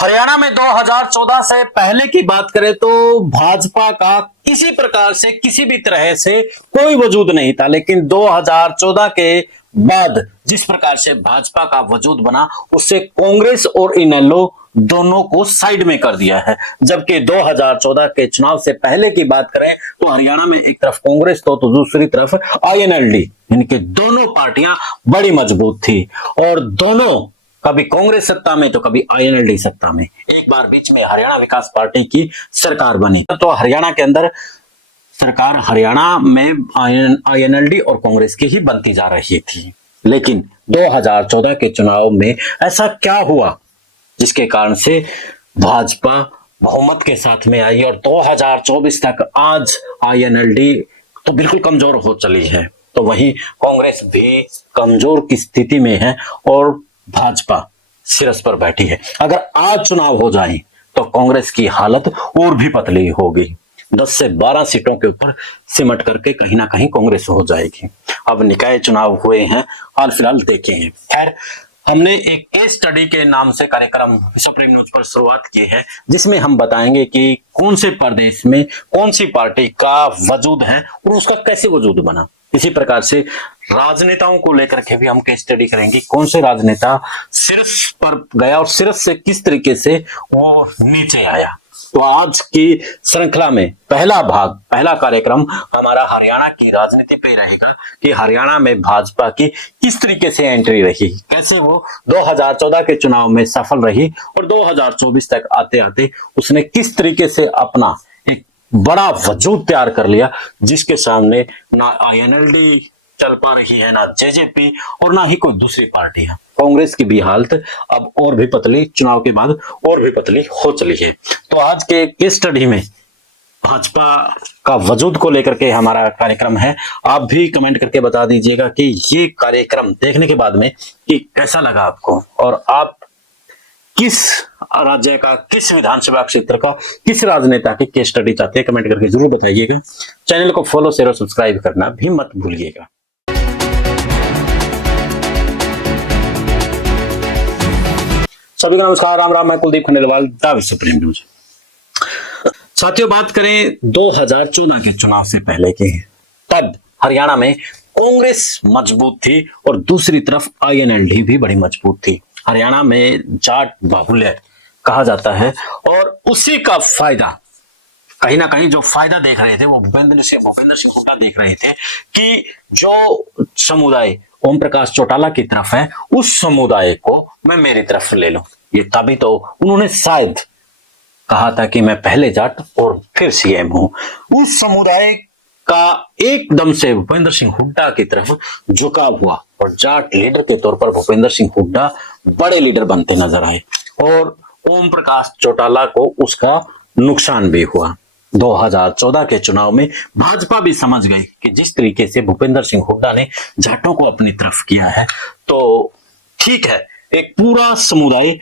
हरियाणा में 2014 से पहले की बात करें तो भाजपा का किसी प्रकार से किसी भी तरह से कोई वजूद नहीं था, लेकिन 2014 के बाद जिस प्रकार से भाजपा का वजूद बना उससे कांग्रेस और इनेलो दोनों को साइड में कर दिया है। जबकि 2014 के चुनाव से पहले की बात करें तो हरियाणा में एक तरफ कांग्रेस तो दूसरी तरफ आईएनएलडी, इनके दोनों पार्टियां बड़ी मजबूत थी और दोनों कभी कांग्रेस सत्ता में तो कभी आईएनएलडी सत्ता में। एक बार बीच में हरियाणा विकास पार्टी की सरकार बनी तो हरियाणा के अंदर सरकार हरियाणा में आईएनएलडी और कांग्रेस की ही बनती जा रही थी। लेकिन 2014 के चुनाव में ऐसा क्या हुआ जिसके कारण से भाजपा बहुमत के साथ में आई और 2024 तक आज आईएनएलडी तो बिल्कुल कमजोर हो चली है, तो वहीं कांग्रेस भी कमजोर की स्थिति में है और भाजपा सिरस पर बैठी है। अगर आज चुनाव हो जाए तो कांग्रेस की हालत और भी पतली होगी, 10 से 12 सीटों के ऊपर सिमट करके कहीं ना कहीं कांग्रेस हो जाएगी। अब निकाय चुनाव हुए हैं, हाल फिलहाल देखे हैं। खैर, हमने एक केस स्टडी के नाम से कार्यक्रम विश्व प्रेम न्यूज पर शुरुआत की है, जिसमें हम बताएंगे कि कौन से प्रदेश में कौन सी पार्टी का वजूद है और उसका कैसे वजूद बना। इसी प्रकार से राजनेताओं को लेकर के भी हम केस स्टडी करेंगे, कौन से राजनेता सिरस पर गया और सिरस से किस तरीके से वो नीचे आया। तो आज की श्रृंखला में पहला कार्यक्रम हमारा हरियाणा की राजनीति पे रहेगा कि हरियाणा में भाजपा की किस तरीके से एंट्री रही, कैसे वो 2014 के चुनाव में सफल रही और 2024 तक आते आते उसने किस तरीके से अपना एक बड़ा वजूद तैयार कर लिया, जिसके सामने ना आईएनएलडी चल पा रही है, ना जेजेपी और ना ही कोई दूसरी पार्टी है। कांग्रेस की भी हालत अब और भी पतली, चुनाव के बाद और भी पतली हो चली है। तो आज के केस स्टडी में भाजपा का वजूद को लेकर के हमारा कार्यक्रम है। आप भी कमेंट करके बता दीजिएगा कि ये कार्यक्रम देखने के बाद में कि कैसा लगा आपको और आप किस राज्य का, किस विधानसभा क्षेत्र का, किस राजनेता की केस स्टडी चाहते हैं, कमेंट करके जरूर बताइएगा। चैनल को फॉलो शेयर और सब्सक्राइब करना भी मत भूलिएगा। सभी को नमस्कार, राम राम। मैं कुलदीप खंडेलवाल, द विश्व प्रेम न्यूज। साथियों, बात करें 2014 के चुनाव से पहले के, तब हरियाणा में कांग्रेस मजबूत थी और दूसरी तरफ आईएनएलडी भी बड़ी मजबूत थी। हरियाणा में जाट बाहुल्य कहा जाता है और उसी का फायदा कहीं ना कहीं जो फायदा देख रहे थे वो भूपेंद्र सिंह हुड्डा देख रहे थे कि जो समुदाय ओम प्रकाश चौटाला की तरफ है उस समुदाय को मैं मेरी तरफ ले लूं। ये तभी तो उन्होंने शायद कहा था कि मैं पहले जाट और फिर सीएम हूं। उस समुदाय का एकदम से भूपेंद्र सिंह हुड्डा की तरफ झुकाव हुआ और जाट लीडर के तौर पर भूपेंद्र सिंह हुड्डा बड़े लीडर बनते नजर आए और ओम प्रकाश चौटाला को उसका नुकसान भी हुआ। 2014 के चुनाव में भाजपा भी समझ गई कि जिस तरीके से भूपेंद्र सिंह हुड्डा ने जाटों को अपनी तरफ किया है तो ठीक है, एक पूरा समुदाय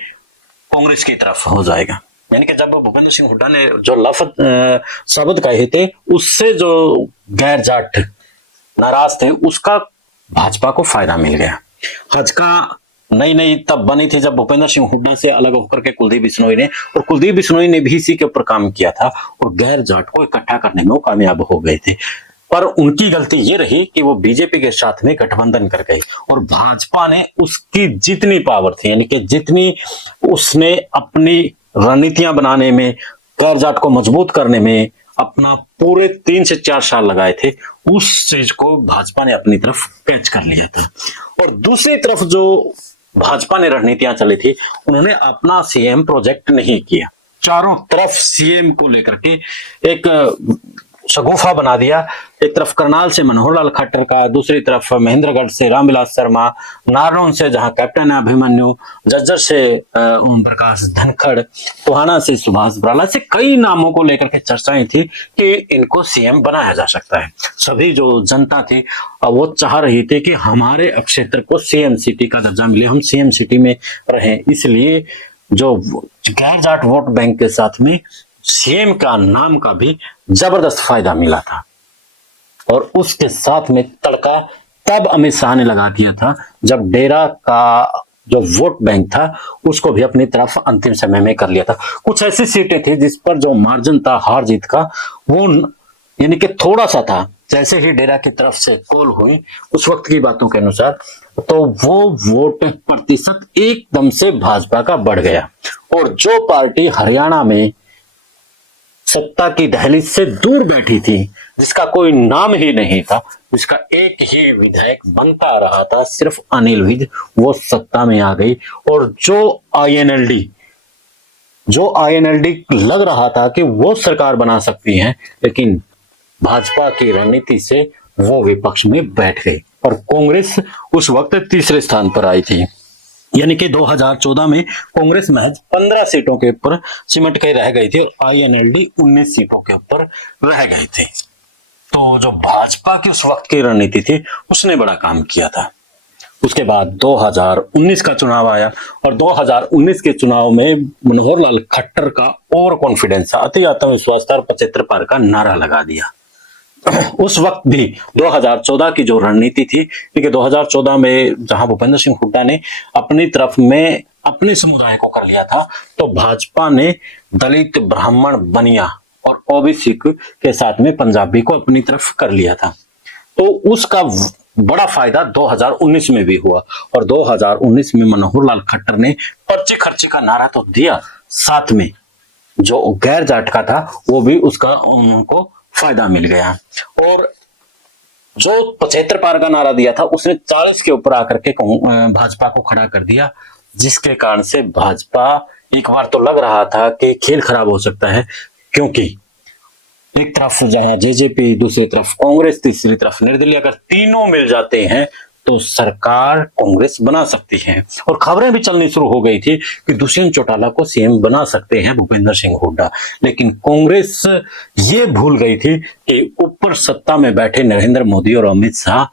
कांग्रेस की तरफ हो जाएगा। यानी कि जब भूपेंद्र सिंह हुड्डा ने जो लफ्ज शब्द कहे थे उससे जो गैर जाट नाराज थे उसका भाजपा को फायदा मिल गया। हजका नई तब बनी थी जब भूपेंद्र सिंह हुड्डा से अलग होकर के कुलदीप बिश्नोई ने भी इसी के ऊपर काम किया था और गैर जाट को इकट्ठा करने में वो कामयाब हो गए थे। पर उनकी गलती ये रही कि वो बीजेपी के साथ में गठबंधन कर गए और भाजपा ने उसकी जितनी पावर थी, यानी कि जितनी उसने अपनी रणनीतियां बनाने में, गैर जाट को मजबूत करने में अपना पूरे 3 से 4 साल लगाए थे, उस चीज को भाजपा ने अपनी तरफ कैच कर लिया था। और दूसरी तरफ जो भाजपा ने रणनीतियां चली थी, उन्होंने अपना सीएम प्रोजेक्ट नहीं किया। चारों तरफ सीएम को लेकर के एक शगुफा बना दिया। एक तरफ करनाल से मनोहर लाल खट्टर का, दूसरी तरफ महेंद्रगढ़ से रामविलास शर्मा, नारनौल से जहां कैप्टन है अभिमन्यु, जज्जर से ओम प्रकाश धनखड़, टोहाना से सुभाष बराला, से कई नामों को लेकर के चर्चाएं थी कि इनको सीएम बनाया जा सकता है। सभी जो जनता थी वो चाह रही थी कि हमारे क्षेत्र को सीएम सिटी का दर्जा मिले, हम सीएम सिटी में रहें। इसलिए जो गैर जाट वोट बैंक के साथ में सीएम का नाम का भी जबरदस्त फायदा मिला था और उसके साथ में तड़का तब अमित शाह ने लगा दिया था जब डेरा का जो वोट बैंक था उसको भी अपनी तरफ अंतिम समय में कर लिया था। कुछ ऐसी सीटें थी जिस पर जो मार्जिन था हार जीत का वो यानी कि थोड़ा सा था। जैसे ही डेरा की तरफ से कॉल हुई उस वक्त की बातों के अनुसार, तो वो वोट प्रतिशत एकदम से भाजपा का बढ़ गया। और जो पार्टी हरियाणा में सत्ता की दहलीज से दूर बैठी थी, जिसका कोई नाम ही नहीं था, जिसका एक ही विधायक बनता रहा था, सिर्फ अनिल विज, वो सत्ता में आ गई। और जो आईएनएलडी लग रहा था कि वो सरकार बना सकती है, लेकिन भाजपा की रणनीति से वो विपक्ष में बैठ गई और कांग्रेस उस वक्त तीसरे स्थान पर आई थी। यानी कि 2014 में कांग्रेस महज 15 सीटों के ऊपर सिमट के रह गई थी और आईएनएलडी 19 सीटों के ऊपर रह गए थे। तो जो भाजपा की उस वक्त की रणनीति थी उसने बड़ा काम किया था। उसके बाद 2019 का चुनाव आया और 2019 के चुनाव में मनोहर लाल खट्टर का ओवर कॉन्फिडेंस, अति आत्मविश्वास था और 75 पार का नारा लगा दिया। उस वक्त भी 2014 की जो रणनीति थी, क्योंकि 2014 में जहां भूपेंद्र सिंह हुड्डा ने अपनी तरफ में अपने समुदाय को कर लिया था, तो भाजपा ने दलित, ब्राह्मण, बनिया और ओबीसी के साथ में पंजाबी को अपनी तरफ कर लिया था। तो उसका बड़ा फायदा 2019 में भी हुआ और 2019 में मनोहर लाल खट्टर ने पर्ची खर्ची का नारा तो दिया, साथ में जो गैर जाट का था वो भी उसका उनको फायदा मिल गया। और जो 75 पार का नारा दिया था उसने 40 के ऊपर आकर के भाजपा को खड़ा कर दिया, जिसके कारण से भाजपा एक बार तो लग रहा था कि खेल खराब हो सकता है, क्योंकि एक तरफ जहां जेजेपी, दूसरी तरफ कांग्रेस, तीसरी तरफ निर्दलीय, अगर तीनों मिल जाते हैं तो सरकार कांग्रेस बना सकती है। और खबरें भी चलनी शुरू हो गई थी कि दुष्यंत चौटाला को सीएम बना सकते हैं भूपेंद्र सिंह हुड्डा। लेकिन कांग्रेस ये भूल गई थी कि ऊपर सत्ता में बैठे नरेंद्र मोदी और अमित शाह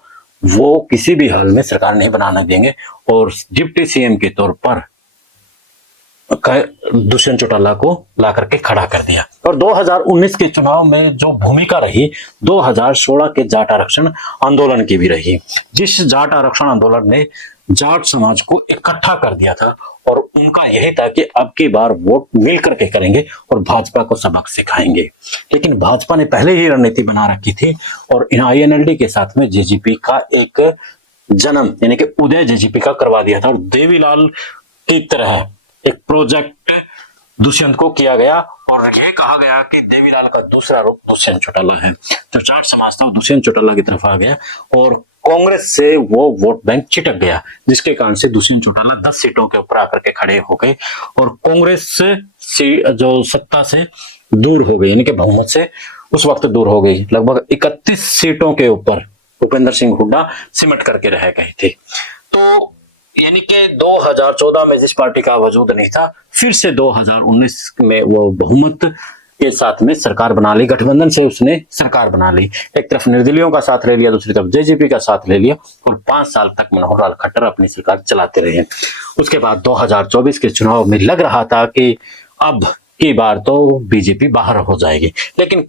वो किसी भी हाल में सरकार नहीं बनाने देंगे और डिप्टी सीएम के तौर पर दुष्यंत चौटाला को ला करके खड़ा कर दिया। और 2019 के चुनाव में जो भूमिका रही 2016 के जाट आरक्षण आंदोलन की भी रही, जिस जाट आरक्षण आंदोलन ने जाट समाज को इकट्ठा कर दिया था और उनका यही था कि अब की बार वोट मिल करके करेंगे और भाजपा को सबक सिखाएंगे। लेकिन भाजपा ने पहले ही रणनीति बना रखी थी और आईएनएलडी के साथ में जेजेपी का एक जन्म यानी कि उदय जेजेपी का करवा दिया था और देवीलाल की तरह एक प्रोजेक्ट दुष्यंत को किया गया और यह कहा गया कि देवीलाल का दूसरा रूप दुष्यंत चौटाला है। जो जाट समाज था वो दुष्यंत चौटाला की तरफ आ गया और कांग्रेस से वो वोट बैंक छिटक गया, जिसके कारण से दुष्यंत चौटाला 10 सीटों के ऊपर आकर के खड़े हो गए और कांग्रेस से जो सत्ता से दूर हो गई, यानी कि बहुमत से उस वक्त दूर हो गई। लगभग 31 सीटों के ऊपर भूपेंद्र सिंह हुड्डा सिमट करके रह गए थे। तो यानी कि 2014 में जिस पार्टी का वजूद नहीं था, फिर से 2019 में वो बहुमत के साथ में सरकार बना ली, गठबंधन से उसने सरकार बना ली। एक तरफ निर्दलियों का साथ ले लिया, दूसरी तरफ जेजेपी का साथ ले लिया और 5 साल तक मनोहर लाल खट्टर अपनी सरकार चलाते रहे। उसके बाद 2024 के चुनाव में लग रहा था कि अब की बार तो बीजेपी बाहर हो जाएगी, लेकिन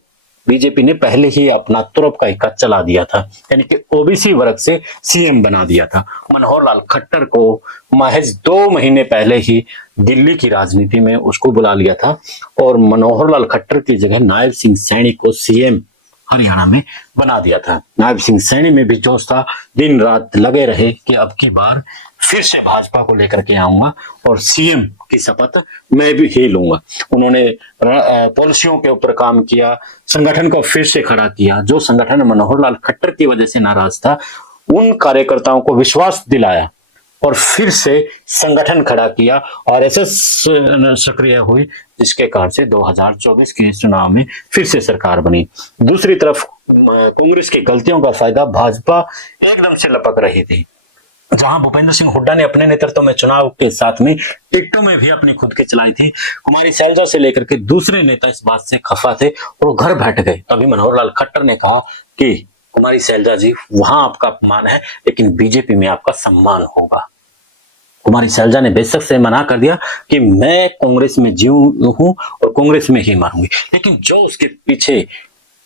बीजेपी ने पहले ही अपना तुरप का इक्का चला दिया था, यानी कि ओबीसी वर्ग से सीएम बना दिया था। मनोहर लाल खट्टर को महज 2 महीने पहले ही दिल्ली की राजनीति में उसको बुला लिया था और मनोहर लाल खट्टर की जगह नायब सिंह सैनी को सीएम हरियाणा में बना दिया था। नायब सिंह सैनी में भी जोश था, दिन रात लगे रहे कि अब की बार फिर से भाजपा को लेकर के आऊंगा और सीएम की शपथ मैं भी ही लूंगा। उन्होंने पॉलिसियों के ऊपर काम किया, संगठन को फिर से खड़ा किया। जो संगठन मनोहर लाल खट्टर की वजह से नाराज था, उन कार्यकर्ताओं को विश्वास दिलाया और फिर से संगठन खड़ा किया, आरएसएस सक्रिय हुई, जिसके कारण से 2024 के चुनाव में फिर से सरकार बनी। दूसरी तरफ कांग्रेस की गलतियों का फायदा भाजपा एकदम से लपक रही थी। जहां भूपेंद्र सिंह हुड्डा ने अपने नेतृत्व में चुनाव के साथ में टिकटों में भी अपनी खुद की चलाई थी, कुमारी सैलजा से लेकर के दूसरे नेता इस बात से खफा थे और वो घर बैठ गए। तभी मनोहर लाल खट्टर ने कहा कि कुमारी सैलजा जी, वहां आपका अपमान है लेकिन बीजेपी में आपका सम्मान होगा। कुमारी सैलजा ने बेशक से मना कर दिया कि मैं कांग्रेस में जीव हूं और कांग्रेस में ही मरूंगी, लेकिन जो उसके पीछे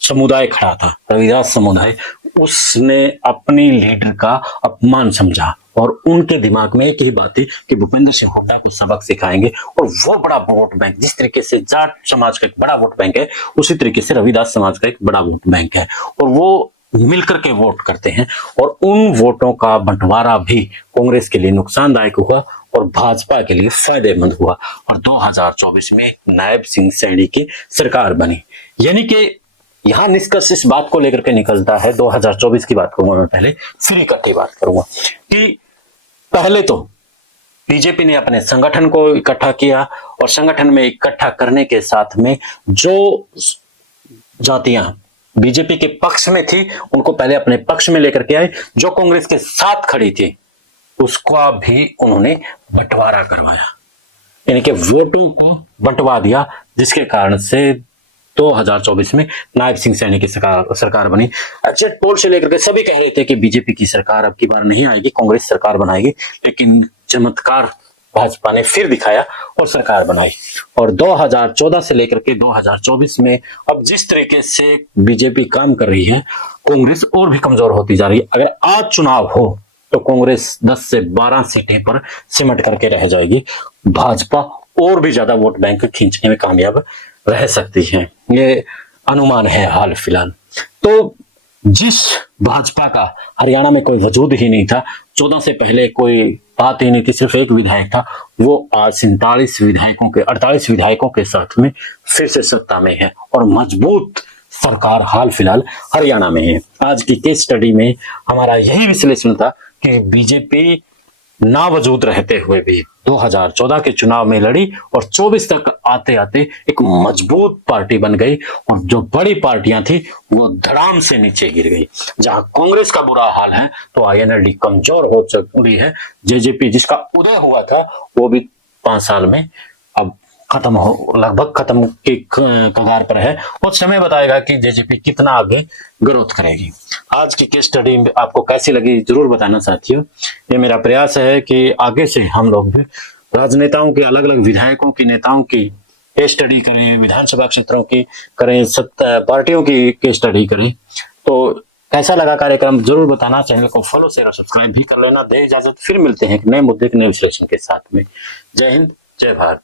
समुदाय खड़ा था, रविदास समुदाय, उसने अपनी लीडर का अपमान समझा और उनके दिमाग में एक ही बात थी कि भूपेंद्र सिंह हुड्डा को सबक सिखाएंगे। और वो बड़ा वोट बैंक, जिस तरीके से जाट समाज का एक बड़ा वोट बैंक है, उसी तरीके से रविदास समाज का एक बड़ा वोट बैंक है, और वो मिलकर के वोट करते हैं। और उन वोटों का बंटवारा भी कांग्रेस के लिए नुकसानदायक हुआ और भाजपा के लिए फायदेमंद हुआ, और 2024 में नायब सिंह सैनी की सरकार बनी। यानी कि यहां निष्कर्ष इस बात को लेकर के निकलता है, 2024 की बात करूंगा मैं पहले, फिर इकट्ठी बात करूंगा, कि पहले तो बीजेपी ने अपने संगठन को इकट्ठा किया, और संगठन में इकट्ठा करने के साथ में जो जातियां बीजेपी के पक्ष में थी उनको पहले अपने पक्ष में लेकर के आए, जो कांग्रेस के साथ खड़ी थी उसका भी उन्होंने बंटवारा करवाया, यानी कि वोटों को बंटवा दिया, जिसके कारण से 2024 में नायब सिंह सैनी की सरकार बनी। एग्जिट पोल से लेकर के सभी कह रहे थे कि बीजेपी की सरकार अब की बार नहीं आएगी, कांग्रेस सरकार बनाएगी, लेकिन चमत्कार भाजपा ने फिर दिखाया और सरकार बनाई। और 2014 से लेकर के 2024 में अब जिस तरीके से बीजेपी काम कर रही है, कांग्रेस और भी कमजोर होती जा रही है। अगर आज चुनाव हो तो कांग्रेस 10 से 12 सीटें पर सिमट करके रह जाएगी, भाजपा और भी ज्यादा वोट बैंक खींचने में कामयाब रह सकती है, ये अनुमान है हाल फिलहाल। तो जिस भाजपा का हरियाणा में कोई वजूद ही नहीं था, 14 से पहले कोई बात ही नहीं थी, सिर्फ एक विधायक था, वो आज 48 विधायकों के साथ में फिर से सत्ता में है और मजबूत सरकार हाल फिलहाल हरियाणा में है। आज की केस स्टडी में हमारा यही विश्लेषण था कि बीजेपी ना वजूद रहते हुए भी 2014 के चुनाव में लड़ी और 24 तक आते आते एक मजबूत पार्टी बन गई, और जो बड़ी पार्टियां थी वो धड़ाम से नीचे गिर गई। जहां कांग्रेस का बुरा हाल है तो आईएनएलडी कमजोर हो चुकी है, जेजेपी जिसका उदय हुआ था वो भी 5 साल में अब लगभग खत्म की कगार पर है, और समय बताएगा कि जेजेपी कितना आगे ग्रोथ करेगी। आज की केस स्टडी आपको कैसी लगी जरूर बताना साथियों। ये मेरा प्रयास है कि आगे से हम लोग भी राजनेताओं के, अलग अलग विधायकों की, नेताओं की केस स्टडी करें, विधानसभा क्षेत्रों की करें, पार्टियों की केस स्टडी करें। तो कैसा लगा कार्यक्रम जरूर बताना, चैनल को फॉलो शेयर और सब्सक्राइब भी कर लेना। दे इजाजत, फिर मिलते हैं एक नए मुद्दे के नए विश्लेषण के साथ में। जय हिंद, जय भारत।